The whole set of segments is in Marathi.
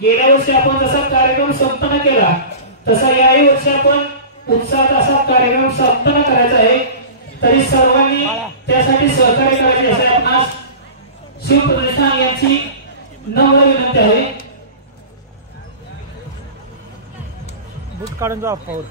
गेल्या वर्षी आपण जसा कार्यक्रम संपन्न केला तसा याही वर्षी आपण उत्साहात असा कार्यक्रम संपन्न करायचा आहे। तरी सर्वांनी त्यासाठी सहकार्य करायचे असे आपणास शिवप्रतिष्ठान यांची नम्र विनंती आहे। बूट काढून जाऊ पाऊल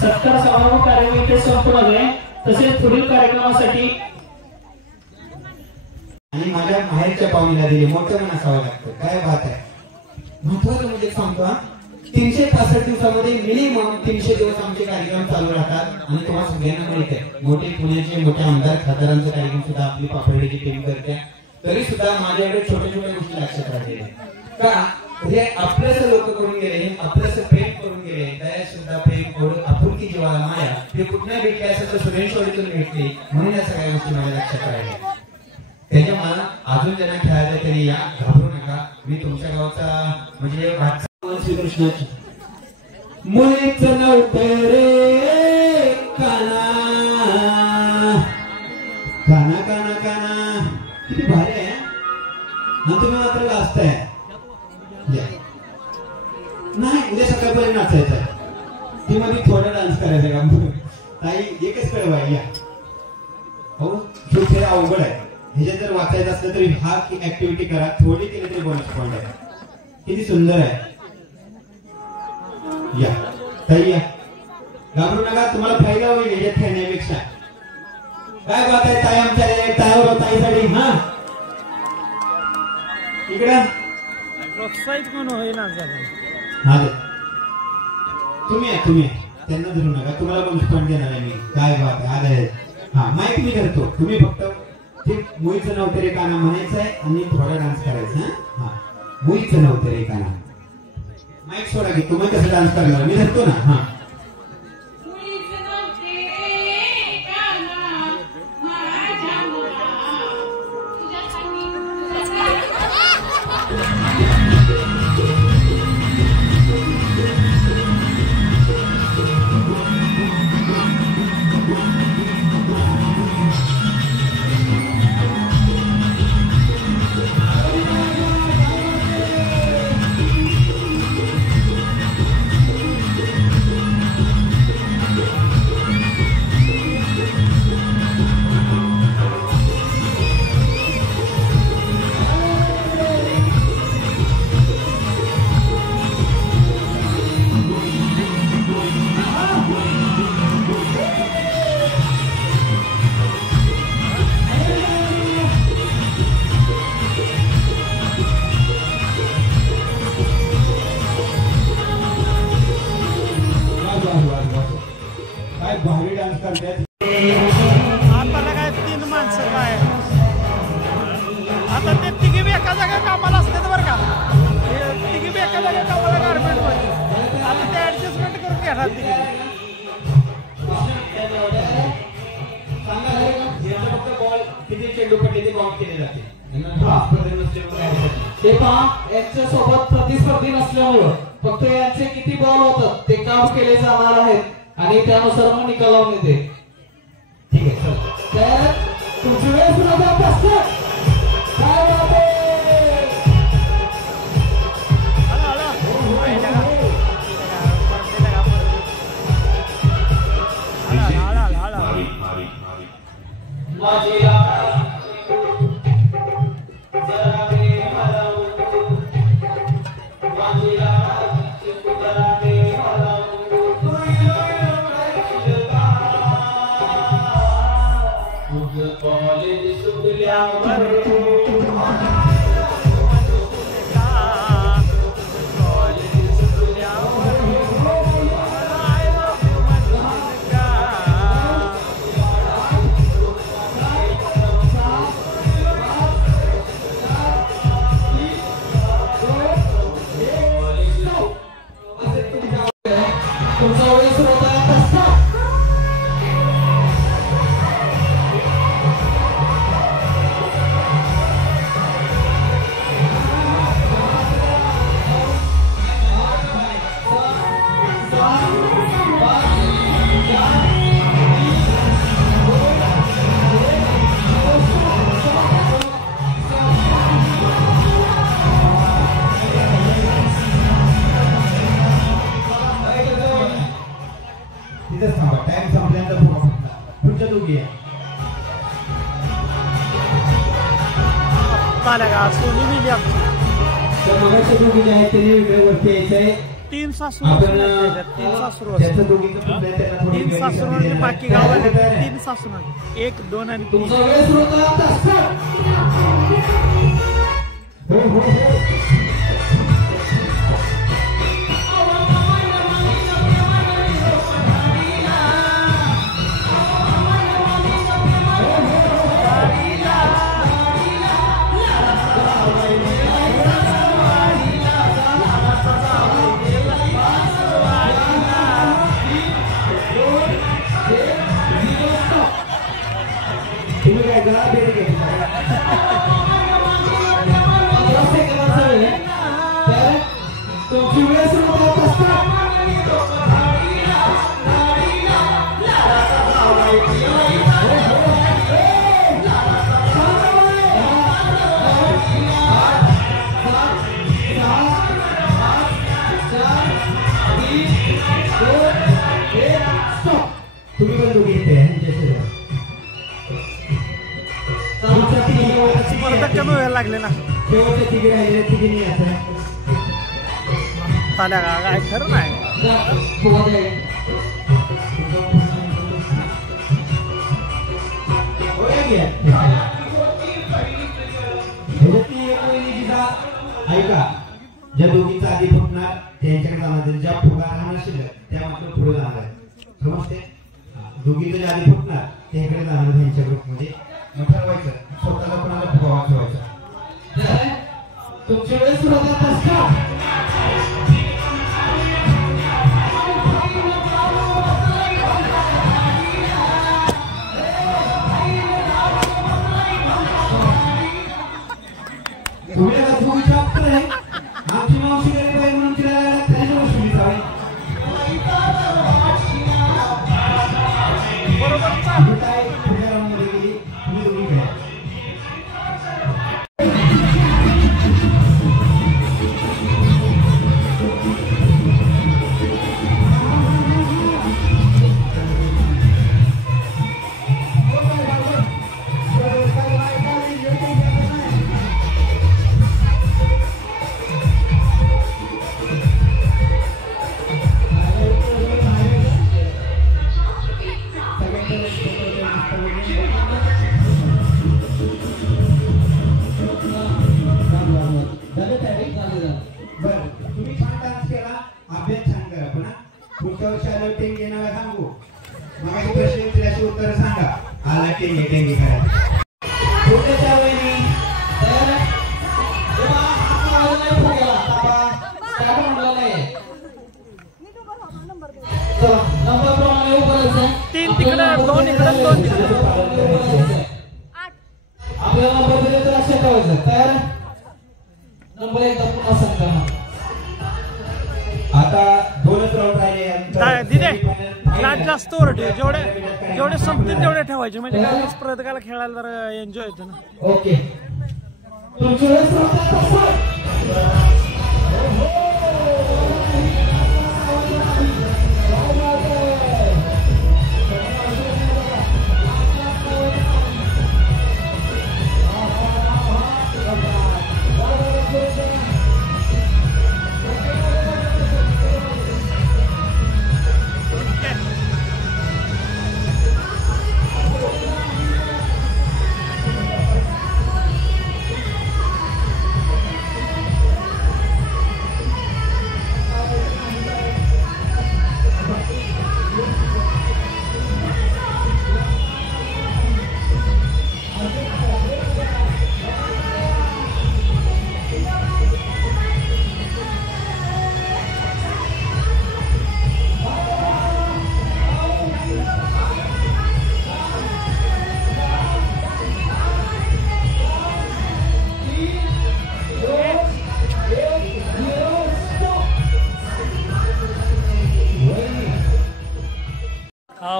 सत्कार समारोह कार्यक्रम इथे संपूर्ण आहे। तसेच पुढील कार्यक्रमासाठी आणि माझ्या माहेरच्या पाहुणीला दिले मोठं मन असावं लागतं। काय बात आहे। महत्वाचं म्हणजे सांगतो 365 दिवसामध्ये मिनिमम 300 दिवस आमचे कार्यक्रम चालू राहतात आणि तुम्हाला सगळ्यांना माहित आहे मोठे पुण्याचे मोठे आमदार खासदारांचे कार्यक्रम सुद्धा आपली पापडेची टीम करते। तरी सुद्धा माझ्याकडे छोट्या छोट्या गोष्टी लक्षात राहिलेल्या का हे आपलंच लोक करून गेले, आपलंच प्रेम करून गेले। दया सुद्धा प्रेम आपुलकी जीवाला माया हे कुठल्या भेटले असं तर सुरेश्वरीतून भेटले म्हणून या सगळ्या गोष्टी माझ्या लक्षात राहिल्या। त्याच्या मला अजून ज्यांना खेळायला तरी या घाबरू नका। मी तुमच्या गावचा म्हणजे श्रीकृष्णाची मुलीच नव्हते रे काना काना काना काना किती भारी आहे ना। तुम्ही मात्र गाजताय नाही उद्या सकाळपर्यंत नाचायचं आहे। ती मध्ये थोडा डान्स करायचा का ताई एकच कळवा या हो हे अवघड आहे। ह्याच्यात जर वाचायचं असलं तरी हा ऍक्टिव्हिटी करा थोडी केली तरी बोनस पॉइंट आहे। किती सुंदर आहे या ताई या घाबरू नका तुम्हाला फायदा होईल ह्याच्यात खेळण्यापेक्षा। काय बात आहे ताई आमच्या ताईवर ताईसाठी हा इकडे प्रोत्साहित म्हणून होईना हा तुम्ही त्यांना धरू नका तुम्हाला पण पॉइंट देणार आहे मी। काय बात आहे हा माईक मी करतो तुम्ही फक्त ते मुळीचं नव्हतं रे काना म्हणायचं आहे आणि थोडा डान्स करायचा। हा मुळीचं नव्हतं रे काना माईक सोडा की तुम्ही कसं डान्स करणार मी धरतो ना। हा भारी डान्स करतात। आता काय 3 माणसं काय आता ते तिघी बी एका जागा कामाला असतात बरं का। तिघी बी एका जागा कामाला गारमेंट मध्ये आता ते ऍडजस्टमेंट करून घेणार तिघी। किती चेंडू पडले ते काउंट केले जाते। ते पहा यांच्या सोबत प्रतिस्पर्धी नसल्यामुळं फक्त यांचे किती बॉल होतात ते काम केले जाणार आहेत आणि त्यानुसार मग निकाल लावून येते। ठीक आहे तर तुमची वेळ सुरू झाली काय बाबा आमची. तर मगाच्या दोघी जे आहेत त्यांनी वेगळं वरती यायचंय. 3 सासू आपण 3 सासू त्याचं दोघीचं कुठलं आहे त्यांना थोडी 3 सासू गैरसमज देणार. बाकी गावात 3 सासू 1 2 आणि 3. तुमचा वेळ सुरू होता आता start. हो हो हो. तुम्ही काय गळा भेट घेतला. 15 सेकंदाचा वेळ आहे. तर तुमची वेळ सुरू होता आता start. तुम्ही पण दोघी इथे आहे, तुमच्या शेजारी. तुमच्या तिघी स्पर्धक कमी व्हायला लागले ना. शेवटच्या तिघी राहिलेल्या तिघींनी आता चाल्या का काय खरं नाही. ऐका, ज्या दोघींचा आधी फुटणार त्यांच्याकडे जाणार, ज्या फुगा राहणार शिल्लक त्या मात्र पुढे जाणार आहे. समजते? दोघींचं ज्या आधी फुटणार त्याकडे जाणार त्यांच्या ग्रुपमध्ये. मग ठरवायचं स्वतःला कोणाला फुगा वाचवायचा. तुमची वेळ सुरू होता आता start. तुम्ही आता दोघीच्या अप्पर आहे. आमची मावशी गरीब आहे म्हणून तिला त्याच्या गोष्टी विचारावी. बरोबर काय पुढच्या राऊंडमध्ये गेली तुम्ही दोघीकडे. बरं, तुम्ही छान डान्स केला, अभ्यास छान करा. पुन्हा पुढच्या वर्षी आल्यावर टेंगे नाव सांगू. मग प्रश्न विचारायची उत्तर सांगा. आला टेंगे टेंगे करा. छोट्याच्या वहिनी तर तेव्हा हा आवाज नाही फुगेला. आता start म्हणलं नाही. चला, नंबर प्रमाणे उभं राहायचं. 3 तिकडं 2 इकडं 2 तिकडं. आपल्याला नंबर दिले तर लक्षात ठेवायचं. तर नंबर एकदा पुन्हा सांगा. आता 2च राऊंड राहिले. दिदे क्लास जास्त ओरडे जेवढे संपतील तेवढे ठेवायचे म्हणजे काय स्पर्धकाला खेळायला जरा एन्जॉय होतो ना. ओके. तुमची वेळ सुरू होता आता start.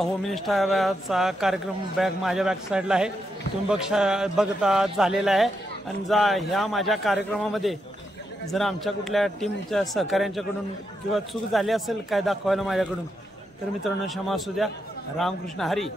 होम मिनिस्टरचा कार्यक्रम माझ्या बॅक साईडला आहे. तुम्ही बघता झालेला आहे. आणि ह्या माझ्या कार्यक्रमामध्ये जर आमच्या कुठल्या टीमच्या सहकाऱ्यांच्याकडून किंवा चूक झाली असेल काय दाखवायला माझ्याकडून तर मित्रांनो क्षमा असू द्या. रामकृष्ण हरी.